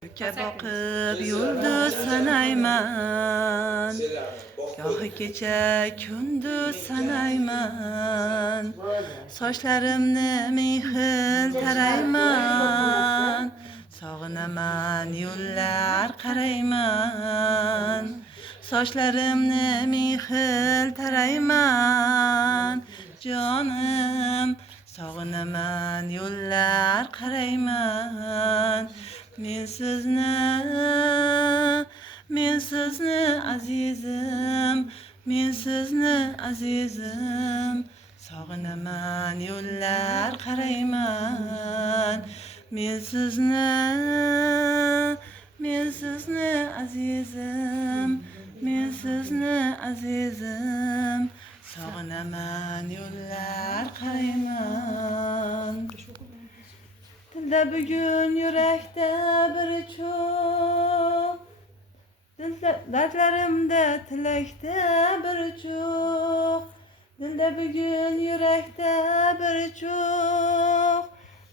Ko'kka boqib yulduz sanayman, gohi kecha kunduz sanayman, sochlarimni ming xil tarayman, sog'inaman yo'llar qarayman, sochlarimni ming xil tarayman, jonim sog'inaman yo'llar qarayman. Men sizni azizim, sog'inaman yo'llar qarayman. Men sizni azizim, sog'inaman yo'llar qarayman. Dilda bugun yurakda bir cho'q, dardlarimda tilakda bir cho'q. Dilda bugun yurakda bir cho'q,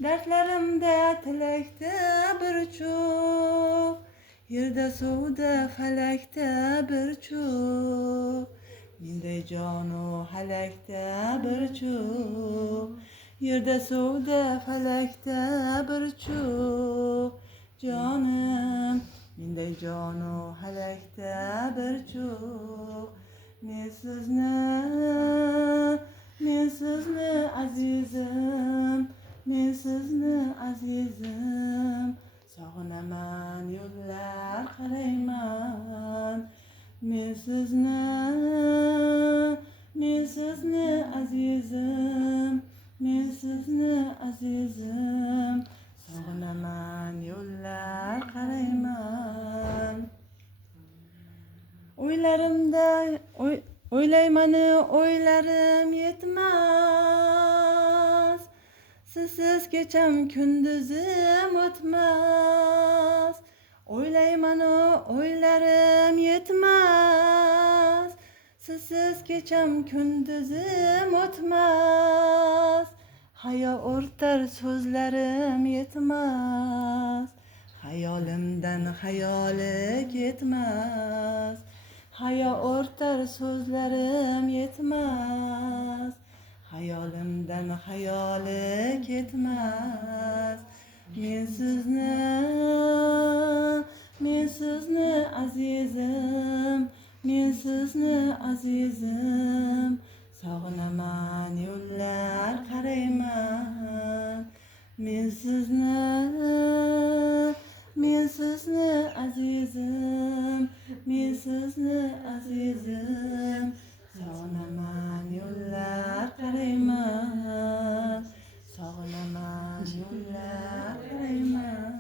dardlarimda tilakda bir cho'q. Yerda suvda falakda bir cho'q, menday jonu halakda bir cho'q. Yerda suvda falakda bir cho'q, jonim menday jonu halakda bir cho'q. Men sizni azizim, sog'inaman yo'llar qarayman. Men sizni azizim, sog'inaman yo'llar qarayman. O'ylayman o'ylarim yetmas, sizsiz kecham kunduzim o'tmas. O'ylayman o'ylarim yetmas, sizsiz kecham kunduzim o'tmas. Hayo o'rtar so'zlarim yetmas, hayolimdan xayoli ketmas. Hayo o'rtar so'zlarim yetmas, hayolimdan xayoli ketmas. Men sizni azizim, sog'inaman yo'llar qarayman. Men sizni azizim, sog'inaman yo'llar qarayman. Sog'inaman yo'llar qarayman.